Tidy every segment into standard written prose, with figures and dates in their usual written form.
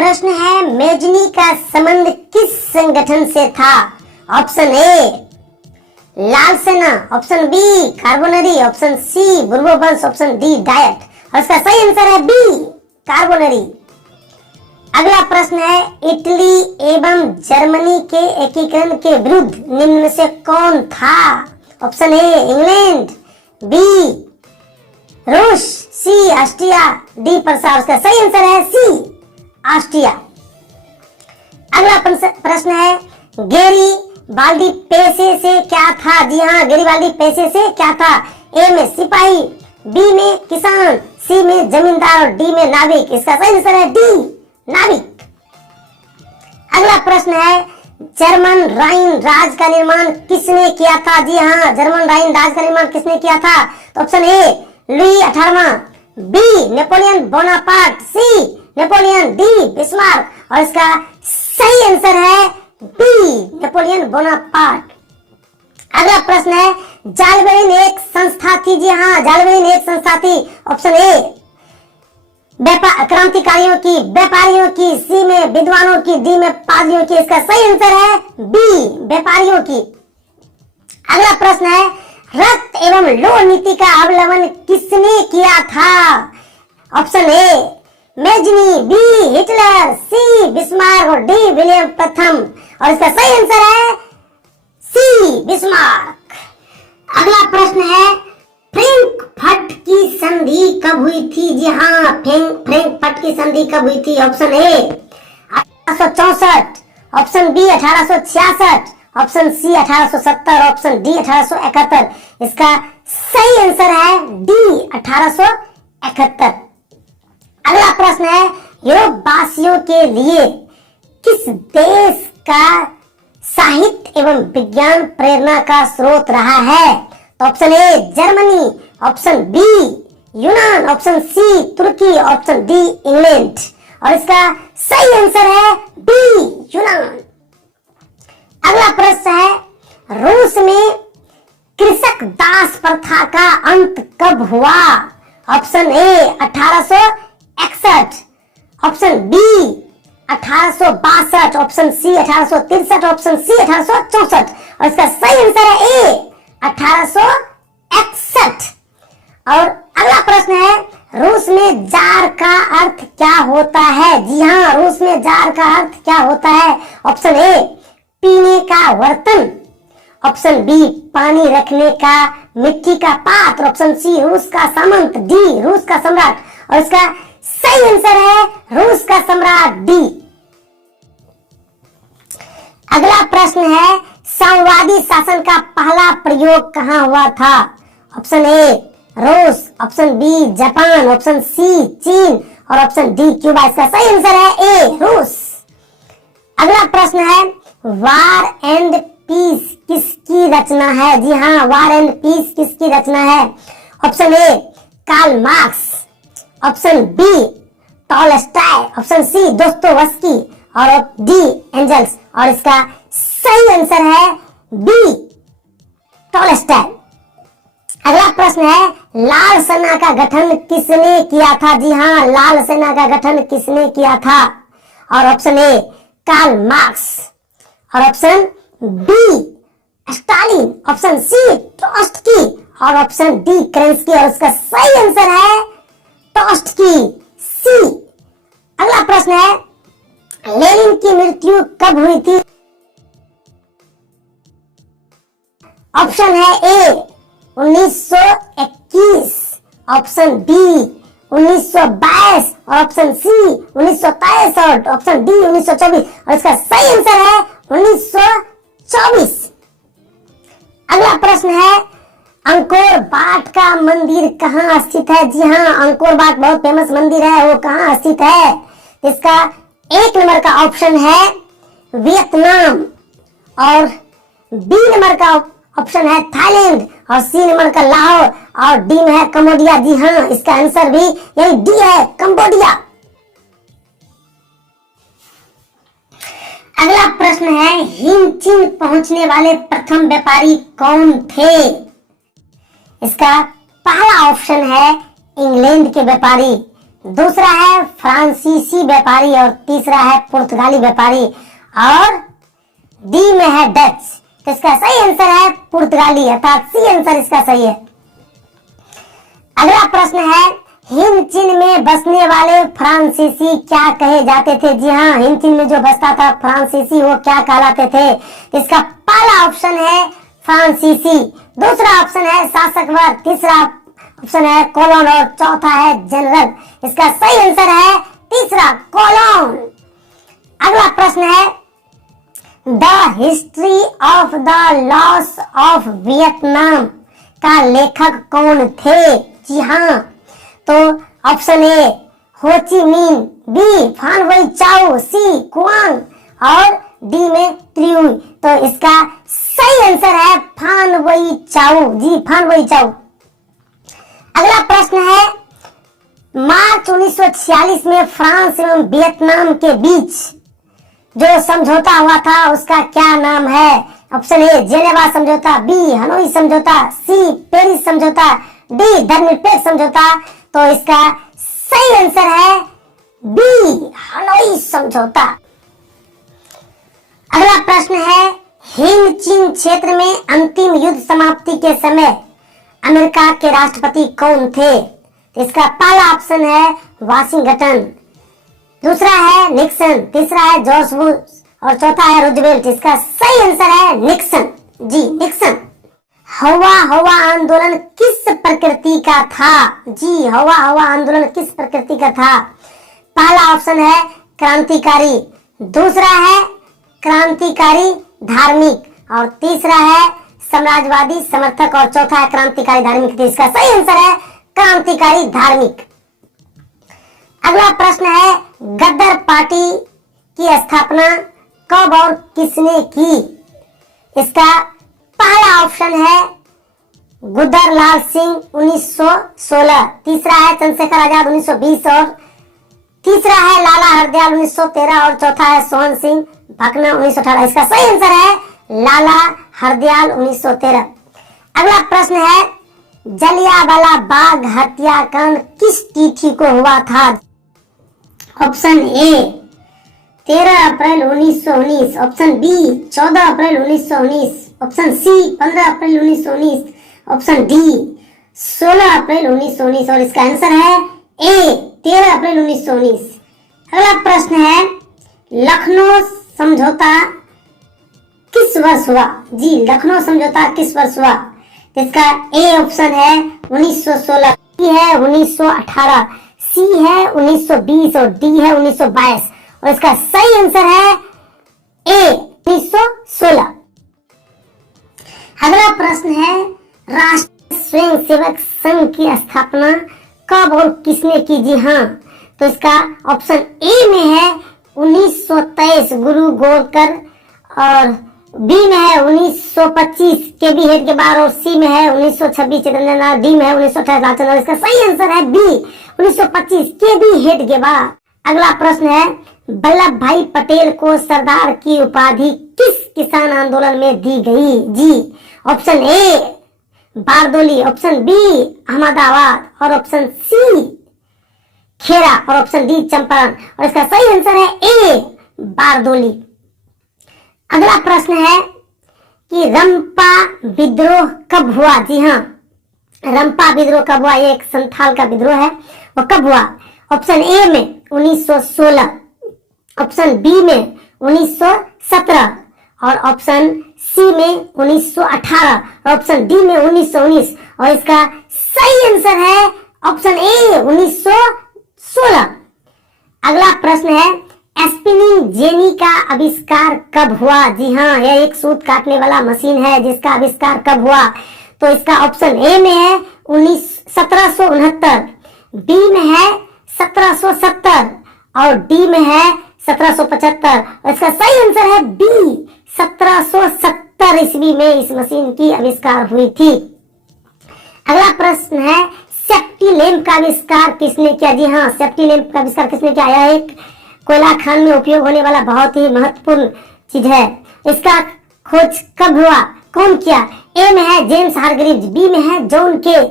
प्रश्न है, मेजनी का संबंध किस संगठन से था? ऑप्शन ए लाल सेना, option B Carbonari, option C बुर्बोवंश, ऑप्शन डी डायट। और इसका सही आंसर है बी कार्बोनरी। अगला प्रश्न है, इटली एवं जर्मनी के एकीकरण के विरुद्ध निम्न में से कौन था? ऑप्शन ए इंग्लैंड, बी रूस, सी ऑस्ट्रिया, डी प्रसार। उसका सही आंसर है सी ऑस्ट्रिया। अगला प्रश्न है, गेरी बाल्दी पेशे से क्या था? जी हाँ, गेरी बाल्दी पेशे से क्या था? ए में सिपाही, बी में किसान, सी में जमींदार और डी में नाविक। इसका सही आंसर है डी नाविक। अगला प्रश्न है, जर्मन राइन राज का निर्माण किसने किया था? जी हाँ, जर्मन राइन राज का निर्माण किसने किया था? तो ऑप्शन ए लुई 18वां, B Napoleon Bonaparte, C Napoleon, D Bismarck. और इसका सही आंसर है बी नेपोलियन बोनापार्ट। अगला प्रश्न है, जालबेरिन एक संस्था थी? जी हाँ, जालबेरिन एक संस्था थी। ऑप्शन ए क्रांतिकारियों की, व्यापारियों की, सी में विद्वानों की, डी में पादरियों की। इसका सही आंसर है बी व्यापारियों की। अगला प्रश्न है, रक्त एवं लोह नीति का अवलंबन किसने किया था? Option A Mazzini, B Hitler, C Bismarck और डी विलियम प्रथम। और इसका सही आंसर है सी बिस्मार्क। अगला प्रश्न है, फ्रैंकफर्ट की संधि कब हुई थी? जी हाँ, फ्रैंकफर्ट की संधि कब हुई थी? Option A 1864, option B 1866, option C 1870, option D 1871। इसका सही आंसर है डी 1871। अगला प्रश्न है, यूरोप वासियों के लिए किस देश का साहित्य एवं विज्ञान प्रेरणा का स्रोत रहा है? तो option A Germany, option B यूनान, ऑप्शन सी तुर्की, ऑप्शन डी इंग्लैंड। और इसका सही आंसर है बी यूनान। अगला प्रश्न है, रूस में कृषक दास प्रथा का अंत कब हुआ? Option A 1861, option B 1862, option C 1863, option C 1864। और इसका सही आंसर है ए 1861। और अगला प्रश्न है, रूस में जार का अर्थ क्या होता है? जी हाँ, रूस में जार का अर्थ क्या होता है? ऑप्शन ए पीने का बर्तन, ऑप्शन बी पानी रखने का मिट्टी का पात्र, ऑप्शन सी रूस का सामंत, डी रूस का सम्राट। और इसका सही आंसर है रूस का सम्राट, डी। अगला प्रश्न है, साम्यवादी शासन का पहला प्रयोग कहाँ हुआ था? ऑप्शन ए रूस, option B Japan, option C चीन और ऑप्शन डी क्यूबा। इसका सही आंसर है ए रूस। अगला प्रश्न है, वार एंड पीस किसकी रचना है? जी हाँ, वार एंड पीस किसकी रचना है? Option A Karl Marx, option B Tolstoy, option C Dostoevsky और डी एंजल्स। और इसका सही आंसर है बी टॉलस्टॉय। अगला प्रश्न है, लाल सेना का गठन किसने किया था? जी हाँ, लाल सेना का गठन किसने किया था? और ऑप्शन ए कार्ल मार्क्स, और option B Stalin, option C Trotsky और ऑप्शन डी केरेंस्की। और उसका सही आंसर है ट्रोट्स्की, सी। अगला प्रश्न है, लेनिन की मृत्यु कब हुई थी? ऑप्शन है ए 1921, ऑप्शन बी 1922 और ऑप्शन सी 1923 और ऑप्शन डी 1924। और इसका सही आंसर है 1924। अगला प्रश्न है, अंकोर वाट का मंदिर कहाँ स्थित है? जी हाँ, अंकोर वाट बहुत फेमस मंदिर है, वो कहाँ स्थित है? इसका एक नंबर का ऑप्शन है वियतनाम, और बी नंबर का ऑप्शन है थाईलैंड, और सी नंबर का लाहौर, और डी में है कंबोडिया। जी हाँ, इसका आंसर भी यही डी है, कंबोडिया। अगला प्रश्न है, हिंद चीन पहुंचने वाले प्रथम व्यापारी कौन थे? इसका पहला ऑप्शन है इंग्लैंड के व्यापारी, दूसरा है फ्रांसीसी व्यापारी और तीसरा है पुर्तगाली व्यापारी और डी में है डच। तो इसका सही आंसर है पुर्तगाली, अर्थात सी आंसर इसका सही है। अगला प्रश्न है हिंद चीन में बसने वाले फ्रांसीसी क्या कहे जाते थे? जी हाँ, हिंद चीन में जो बसता था फ्रांसीसी वो क्या कहलाते थे? इसका पहला ऑप्शन है फ्रांसीसी, दूसरा ऑप्शन है शासक वर्ग, तीसरा ऑप्शन है कॉलोन और चौथा है जनरल। इसका सही आंसर है तीसरा कॉलोन। अगला प्रश्न है the history of the loss of Vietnam का लेखक कौन थे? जी हाँ, तो ऑप्शन ए हो ची मिन, बी फान वई चाओ, सी कुआंग और डी में त्रियुई। तो इसका सही आंसर है फान वई चाओ। जी, फान वई चाओ। अगला प्रश्न है मार्च 1946 में फ्रांस एवं वियतनाम के बीच जो समझौता हुआ था उसका क्या नाम है? ऑप्शन ए जेनेवा समझौता, बी हनोई समझौता, सी पेरिस समझौता, डी धर्मनिरपेक्ष समझौता। तो इसका सही आंसर है बी हनोई समझौता। अगला प्रश्न है हिंद चीन क्षेत्र में अंतिम युद्ध समाप्ति के समय अमेरिका के राष्ट्रपति कौन थे? इसका पहला ऑप्शन है वाशिंगटन, दूसरा है निक्सन, तीसरा है जॉर्ज बुश और चौथा है रूजवेल्ट। इसका सही आंसर है निक्सन। जी, निक्सन। हवा हवा आंदोलन किस प्रकृति का था? जी, हवा हवा आंदोलन किस प्रकृति का था? पहला ऑप्शन है क्रांतिकारी, दूसरा है क्रांतिकारी धार्मिक और तीसरा है साम्राज्यवादी समर्थक और चौथा है क्रांतिकारी धार्मिक। तो इसका सही आंसर है क्रांतिकारी धार्मिक। अगला प्रश्न है गद्दार पार्टी की स्थापना कब और किसने की? इसका पहला ऑप्शन है गुदरलाल सिंह 1916, तीसरा है चंद्रशेखर आजाद 1920 और तीसरा है लाला हरदयाल 1913 और चौथा है सोहन सिंह भकना 1918। इसका सही आंसर है लाला हरदयाल 1913। अगला प्रश्न है जलियांवाला बाग हत्याकांड किस तिथि को हुआ था? Option A 13 April 1919, option B 14 April 1919, option C 15 April 1919, option D 16 April 1919 और इसका आंसर है ए 13 अप्रैल 1919। अगला प्रश्न है लखनऊ समझौता किस वर्ष हुआ? जी, लखनऊ समझौता किस वर्ष हुआ? इसका ए ऑप्शन है 1916, बी है 1918, सी है 1920 और डी है 1922 और इसका सही आंसर है ए 1916। अगला प्रश्न है राष्ट्रीय स्वयंसेवक संघ की स्थापना कब और किसने की? जी हाँ, तो इसका ऑप्शन ए में है 1923 गुरु गोलकर और बी में है 1925 के बी हेडगेवार और सी में है 1926 चंद्रनाथ, डी में है 1928 लालचंद। इसका सही आंसर है बी 1925 के बी हेडगेवार। अगला प्रश्न है वल्लभ भाई पटेल को सरदार की उपाधि किस किसान आंदोलन में दी गई? जी, option A Bardoli, option B Ahmedabad और ऑप्शन सी खेरा और ऑप्शन डी चंपारण और इसका सही आंसर है ए बारदोली। अगला प्रश्न है कि रंपा विद्रोह कब हुआ? जी हाँ, रंपा विद्रोह कब हुआ? ये एक संथाल का विद्रोह है, वो कब हुआ? ऑप्शन ए में 1916, ऑप्शन बी में 1917 और ऑप्शन सी में 1918 और ऑप्शन डी में 1919 और इसका सही आंसर है ऑप्शन ए 1916। अगला प्रश्न है स्पिनिंग जेनी का आविष्कार कब हुआ? जी हाँ, यह एक सूत काटने वाला मशीन है जिसका आविष्कार कब हुआ? तो इसका ऑप्शन ए में है 1769, बी में है 1770 और डी में है 1775 और इसका सही आंसर है बी 1770 ईस्वी में इस मशीन की आविष्कार हुई थी। अगला प्रश्न है सेफ्टी लैंप का आविष्कार किसने किया? जी हाँ, सेफ्टी लैंप का आविष्कार किसने किया? यह एक कोयला खान में उपयोग होने वाला बहुत ही महत्वपूर्ण चीज है। इसका खोज कब हुआ? कौन किया? ए में है जेम्स हारग्रीव्स, बी में है जॉन के,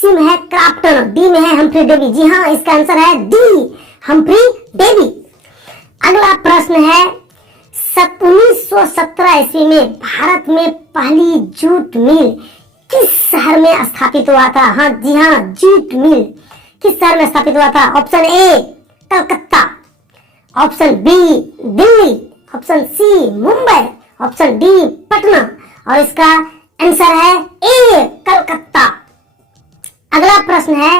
सी में है क्राफ्टन, डी में है हम्फ्री डेवी। जी हाँ, इसका आंसर है डी, हम्फ्री डेवी। अगला प्रश्न है 1917 ईस्वी में भारत में पहली जूट मिल किस शहर में स्थापित हुआ था? हाँ जी हाँ, जूट मिल किस शहर में स्थापित हुआ था? Option A Calcutta, option B Delhi, option C Mumbai, option D Patna. और इसका आंसर है ए कलकत्ता। अगला प्रश्न है